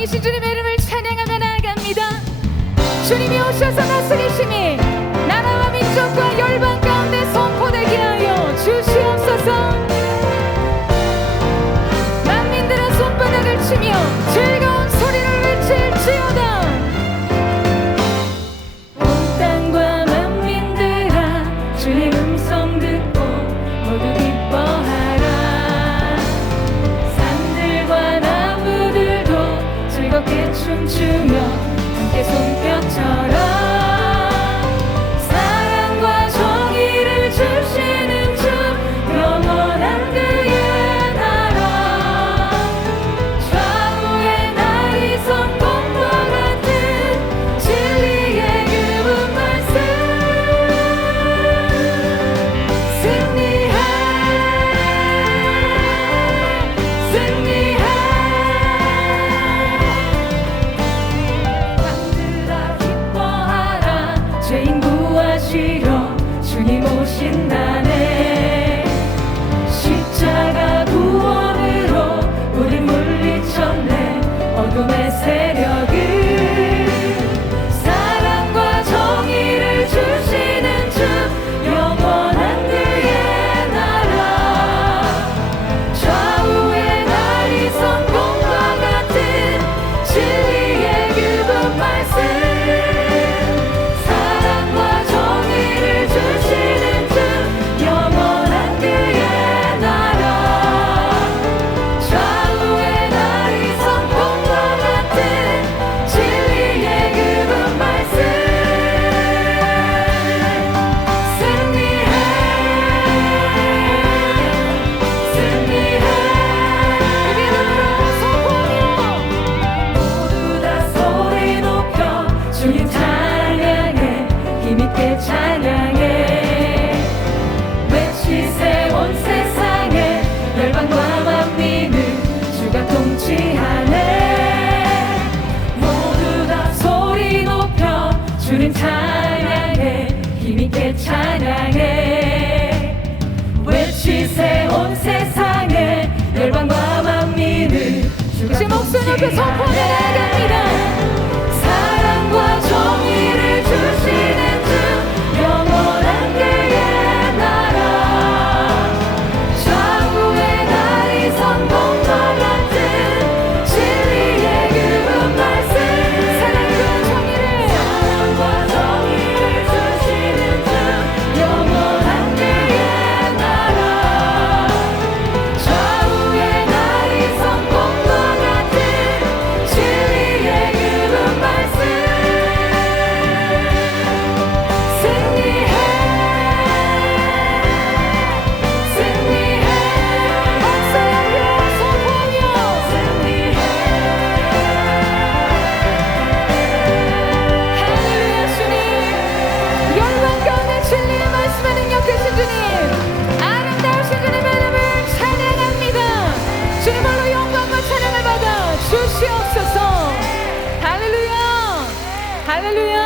왕이신 주님의 이름을 찬양하며 나아갑니다. 주님이 오셔서 다스리심이 나라와 민족과 열방 가운데 선포되게 하여 주시옵소서. 만민들아 손바닥을 치며 즐거운 소리를 외칠지어다. 온 땅과 만민들아 주의 음성 듣고 모두 기뻐하라. 산들과 나무들도 즐겁게 춤추며 함께 손뼉쳐라. 사랑과 정의를 주시는 주 영원한 그의 나라. 좌우의 날이 성공과 같은 진리의 유분 말씀. 승리해 승리해. 땅들아 기뻐하라. 죄인 구하시러 주님 오신다네. 십자가 구원으로 우리 물리쳤네 어둠의 세력을. 사랑과 정의를 주시는 주 영원한 그의 나라. 좌우의 날이 성공과 같은 진리의 유분 말씀. 사랑과 정의를 주시는 주 영원한 그의 나라. 좌우의 날이 성공과 같은 진리의 유분 말씀. 승리해 승리해. 우리 이름으로 선포하며 모두 다 소리 높여 주님 찬양해. 힘있게 찬양해. 외치세 온 세상에 열방과 만민을 주가 통치하네. 모두 다 소리 높여 주님 찬양해. 힘있게 찬양해. 외치세 온 세상에 열방과 만민을 주가 목소리 높여 선포해 나갑니다. 사랑과 정의를 주시는 주 영원한 그의 나라. 좌우의 날이 성공과 같은 진리의 유분 말씀. 사랑과 정의를 주시는 주 영원한 그의 나라. 좌우의 날이 성공과 같은 진리의 유분 말씀. 승리해 승리해. 박수하며 선포하며 승리해. 할렐루야. 주님 열방 가운데 진리의 말씀에 능력 되신 주님, 아름다우신 주님의 이름을 찬양합니다. 주님 홀로 영광과 찬양을 받아 주시옵소서. 할렐루야 할렐루야.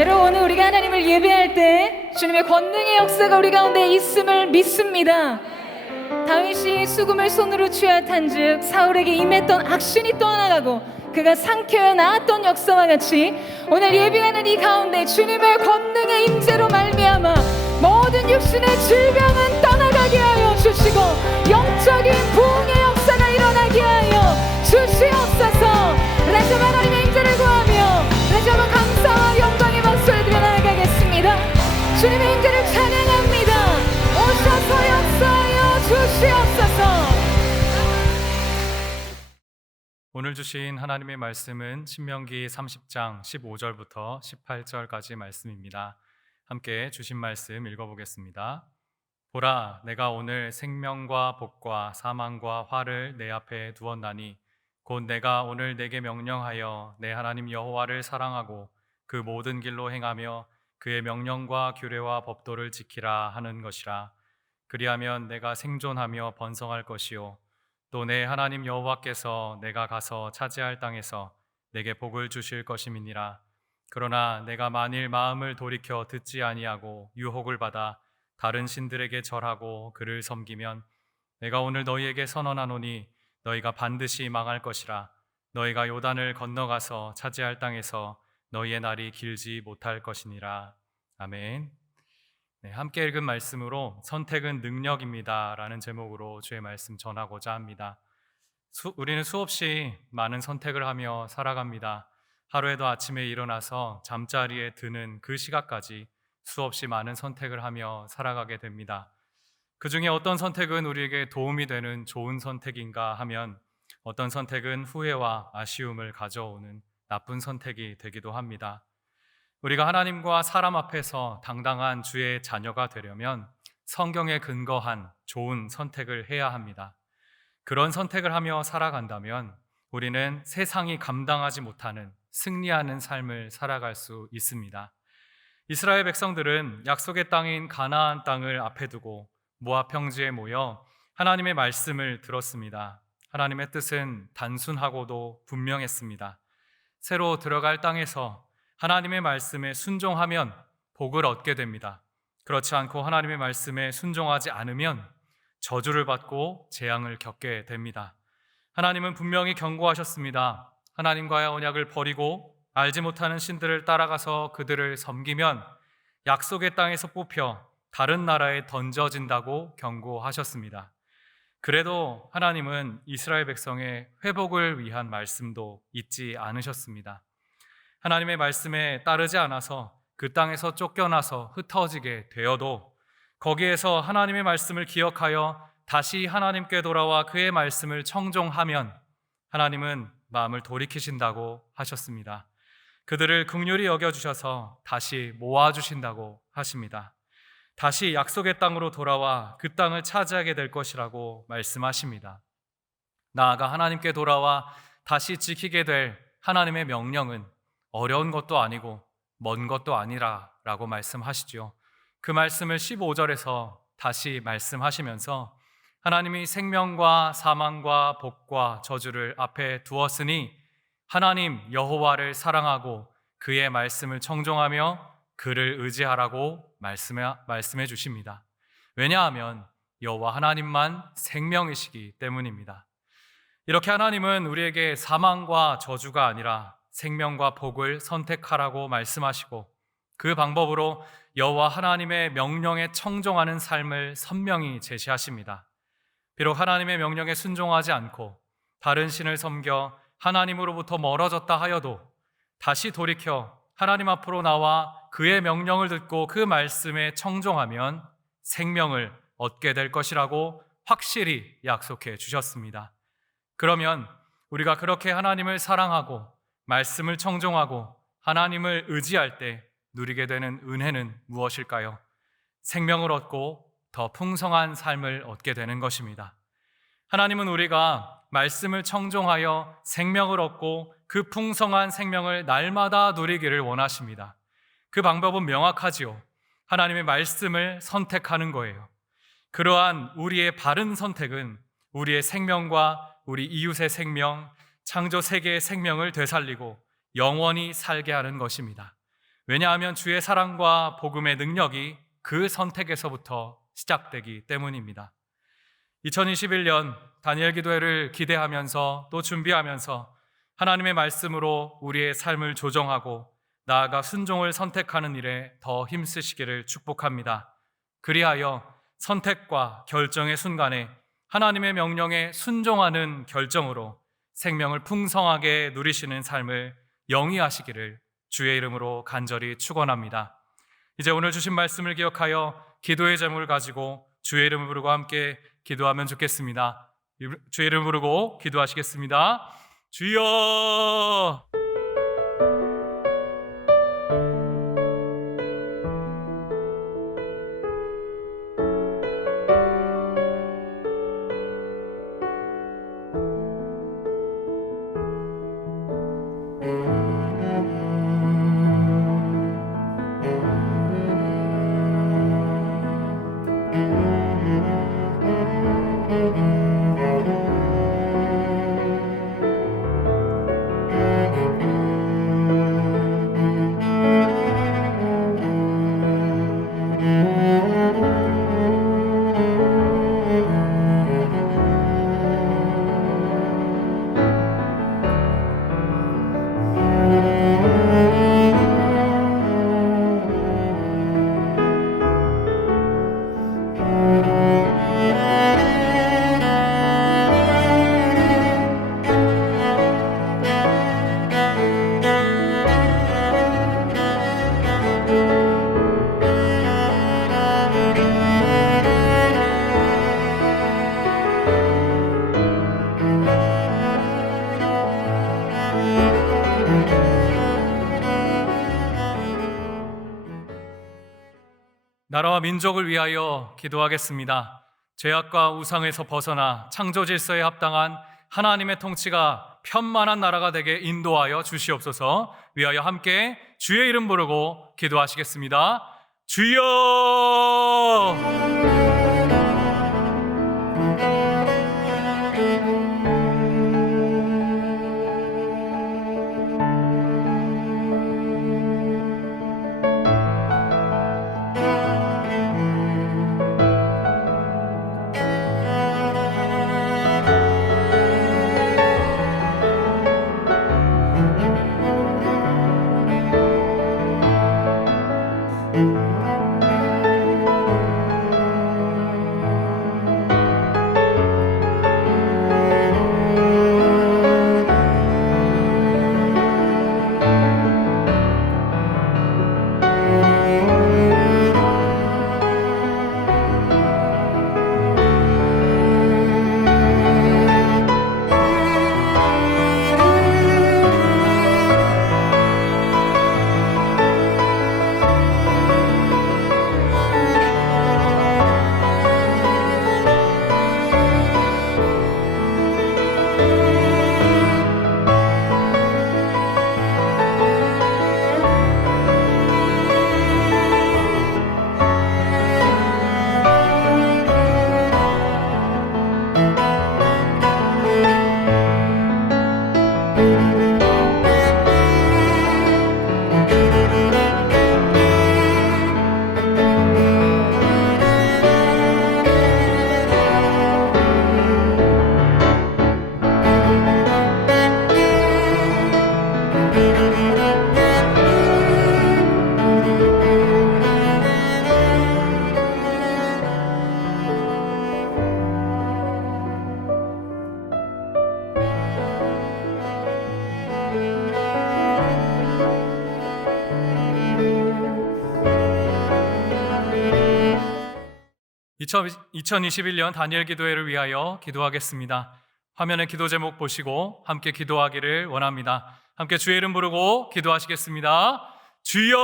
여러분, 오늘 우리가 하나님을 예배할 때 주님의 권능의 역사가 우리 가운데 있음을 믿습니다. 다윗이 수금을 손으로 취하탄즉 사울에게 임했던 악신이 떠나가고 그가 상쾌하여 나았던 역사와 같이 오늘 예배하는 이 가운데 주님의 권능의 임재로 말미암아 모든 육신의 질병은 떠나가게 하여 주시고 영적인 부흥의 역사가 일어나게 하여 주시옵소서. 다시 한번 하나님의 임재를 구하며 다시 한번 감사와 영광의 박수를 드려 나아가겠습니다. 주님의 임재를 찬양합니다. 오셔서 역사하여 주시옵소서. 오늘 주신 하나님의 말씀은 신명기 30장 15절부터 18절까지 말씀입니다. 함께 주신 말씀 읽어보겠습니다. 보라, 내가 오늘 생명과 복과 사망과 화를 내 앞에 두었나니 곧 내가 오늘 내게 명령하여 내 하나님 여호와를 사랑하고 그 모든 길로 행하며 그의 명령과 규례와 법도를 지키라 하는 것이라. 그리하면 내가 생존하며 번성할 것이요 또 내 하나님 여호와께서 내가 가서 차지할 땅에서 내게 복을 주실 것임이니라. 그러나 내가 만일 마음을 돌이켜 듣지 아니하고 유혹을 받아 다른 신들에게 절하고 그를 섬기면 내가 오늘 너희에게 선언하노니 너희가 반드시 망할 것이라. 너희가 요단을 건너가서 차지할 땅에서 너희의 날이 길지 못할 것이니라. 아멘. 네, 함께 읽은 말씀으로 선택은 능력입니다 라는 제목으로 주의 말씀 전하고자 합니다. 우리는 수없이 많은 선택을 하며 살아갑니다. 하루에도 아침에 일어나서 잠자리에 드는 그 시각까지 수없이 많은 선택을 하며 살아가게 됩니다. 그 중에 어떤 선택은 우리에게 도움이 되는 좋은 선택인가 하면 어떤 선택은 후회와 아쉬움을 가져오는 나쁜 선택이 되기도 합니다. 우리가 하나님과 사람 앞에서 당당한 주의 자녀가 되려면 성경에 근거한 좋은 선택을 해야 합니다. 그런 선택을 하며 살아간다면 우리는 세상이 감당하지 못하는 승리하는 삶을 살아갈 수 있습니다. 이스라엘 백성들은 약속의 땅인 가나안 땅을 앞에 두고 모압 평지에 모여 하나님의 말씀을 들었습니다. 하나님의 뜻은 단순하고도 분명했습니다. 새로 들어갈 땅에서 하나님의 말씀에 순종하면 복을 얻게 됩니다. 그렇지 않고 하나님의 말씀에 순종하지 않으면 저주를 받고 재앙을 겪게 됩니다. 하나님은 분명히 경고하셨습니다. 하나님과의 언약을 버리고 알지 못하는 신들을 따라가서 그들을 섬기면 약속의 땅에서 뽑혀 다른 나라에 던져진다고 경고하셨습니다. 그래도 하나님은 이스라엘 백성의 회복을 위한 말씀도 잊지 않으셨습니다. 하나님의 말씀에 따르지 않아서 그 땅에서 쫓겨나서 흩어지게 되어도 거기에서 하나님의 말씀을 기억하여 다시 하나님께 돌아와 그의 말씀을 청종하면 하나님은 마음을 돌이키신다고 하셨습니다. 그들을 긍휼히 여겨주셔서 다시 모아주신다고 하십니다. 다시 약속의 땅으로 돌아와 그 땅을 차지하게 될 것이라고 말씀하십니다. 나아가 하나님께 돌아와 다시 지키게 될 하나님의 명령은 어려운 것도 아니고 먼 것도 아니라라고 말씀하시죠. 그 말씀을 15절에서 다시 말씀하시면서 하나님이 생명과 사망과 복과 저주를 앞에 두었으니 하나님 여호와를 사랑하고 그의 말씀을 청종하며 그를 의지하라고 말씀해 주십니다. 왜냐하면 여호와 하나님만 생명이시기 때문입니다. 이렇게 하나님은 우리에게 사망과 저주가 아니라 생명과 복을 선택하라고 말씀하시고 그 방법으로 여호와 하나님의 명령에 청종하는 삶을 선명히 제시하십니다. 비록 하나님의 명령에 순종하지 않고 다른 신을 섬겨 하나님으로부터 멀어졌다 하여도 다시 돌이켜 하나님 앞으로 나와 그의 명령을 듣고 그 말씀에 청종하면 생명을 얻게 될 것이라고 확실히 약속해 주셨습니다. 그러면 우리가 그렇게 하나님을 사랑하고 말씀을 청종하고 하나님을 의지할 때 누리게 되는 은혜는 무엇일까요? 생명을 얻고 더 풍성한 삶을 얻게 되는 것입니다. 하나님은 우리가 말씀을 청종하여 생명을 얻고 그 풍성한 생명을 날마다 누리기를 원하십니다. 그 방법은 명확하지요. 하나님의 말씀을 선택하는 거예요. 그러한 우리의 바른 선택은 우리의 생명과 우리 이웃의 생명, 창조 세계의 생명을 되살리고 영원히 살게 하는 것입니다. 왜냐하면 주의 사랑과 복음의 능력이 그 선택에서부터 시작되기 때문입니다. 2021년 다니엘 기도회를 기대하면서 또 준비하면서 하나님의 말씀으로 우리의 삶을 조정하고 나아가 순종을 선택하는 일에 더 힘쓰시기를 축복합니다. 그리하여 선택과 결정의 순간에 하나님의 명령에 순종하는 결정으로 생명을 풍성하게 누리시는 삶을 영위하시기를 주의 이름으로 간절히 축원합니다. 이제 오늘 주신 말씀을 기억하여 기도의 제목을 가지고 주의 이름을 부르고 함께 기도하면 좋겠습니다. 주의 이름을 부르고 기도하시겠습니다. 주여! 나라와 민족을 위하여 기도하겠습니다. 죄악과 우상에서 벗어나 창조 질서에 합당한 하나님의 통치가 편만한 나라가 되게 인도하여 주시옵소서. 위하여 함께 주의 이름 부르고 기도하시겠습니다. 주여! (2021년) 다니엘 기도회를 위하여 기도하겠습니다. 화면에 기도 제목 보시고 함께 기도하기를 원합니다. 함께 주의 이름 부르고 기도하시겠습니다. 주여!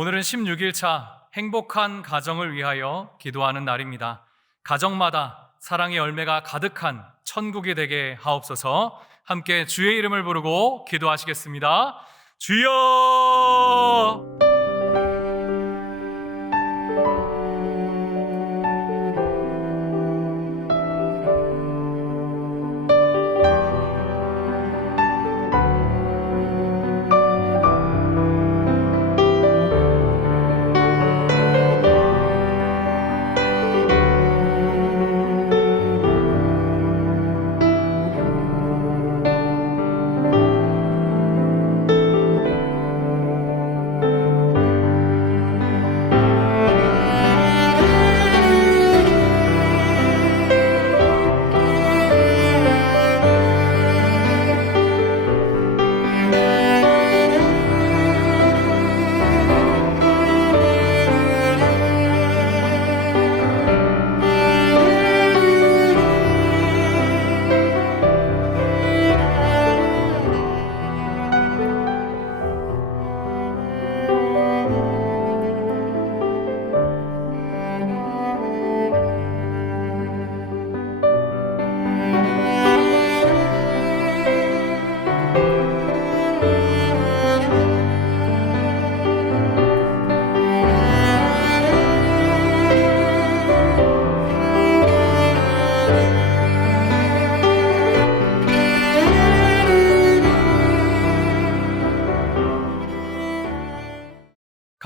오늘은 16일차 행복한 가정을 위하여 기도하는 날입니다. 가정마다 사랑의 열매가 가득한 천국이 되게 하옵소서. 함께 주의 이름을 부르고 기도하시겠습니다. 주여!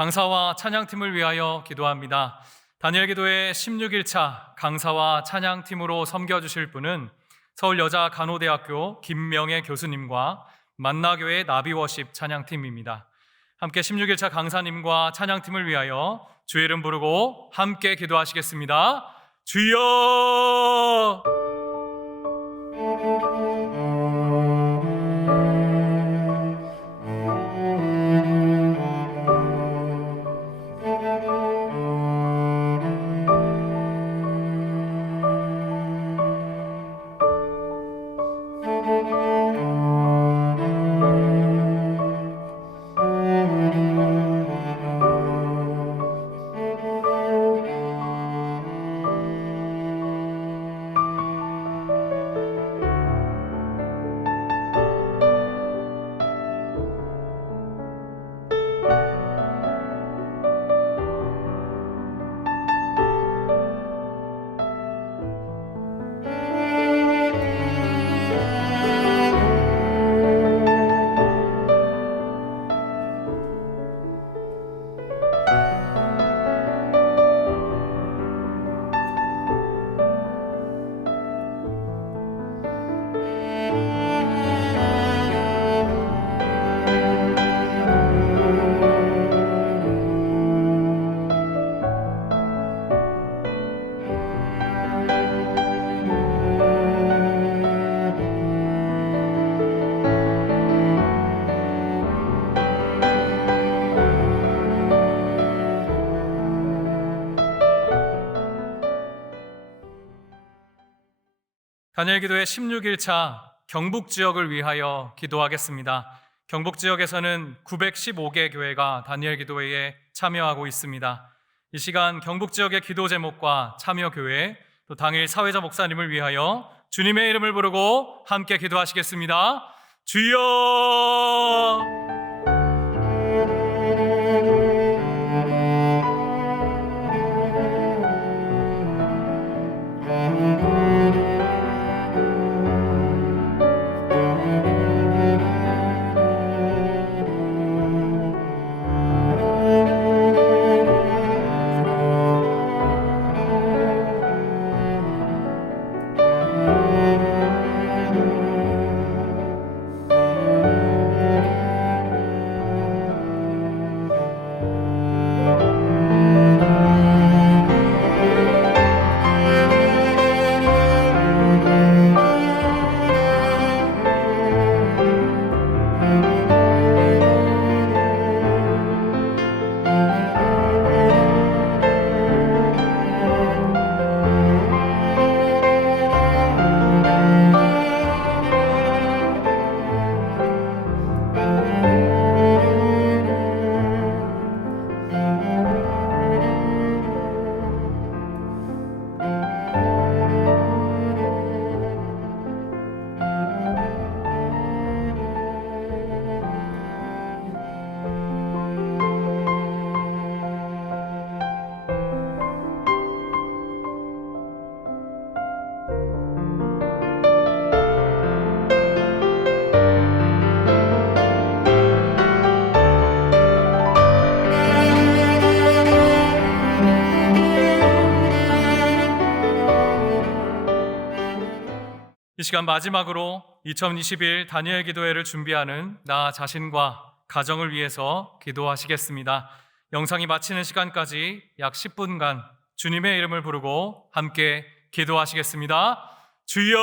강사와 찬양팀을 위하여 기도합니다. 다니엘 기도회 16일차 강사와 찬양팀으로 섬겨주실 분은 서울여자간호대학교 김명애 교수님과 만나교회 나비워십 찬양팀입니다. 함께 16일차 강사님과 찬양팀을 위하여 주의 이름 부르고 함께 기도하시겠습니다. 주여! 다니엘 기도회 16일차 경북 지역을 위하여 기도하겠습니다. 경북 지역에서는 915개 교회가 다니엘 기도회에 참여하고 있습니다. 이 시간 경북 지역의 기도 제목과 참여 교회, 또 당일 사회자 목사님을 위하여 주님의 이름을 부르고 함께 기도하시겠습니다. 주여! 이 시간 마지막으로 2021 다니엘 기도회를 준비하는 나 자신과 가정을 위해서 기도하시겠습니다. 영상이 마치는 시간까지 약 10분간 주님의 이름을 부르고 함께 기도하시겠습니다. 주여!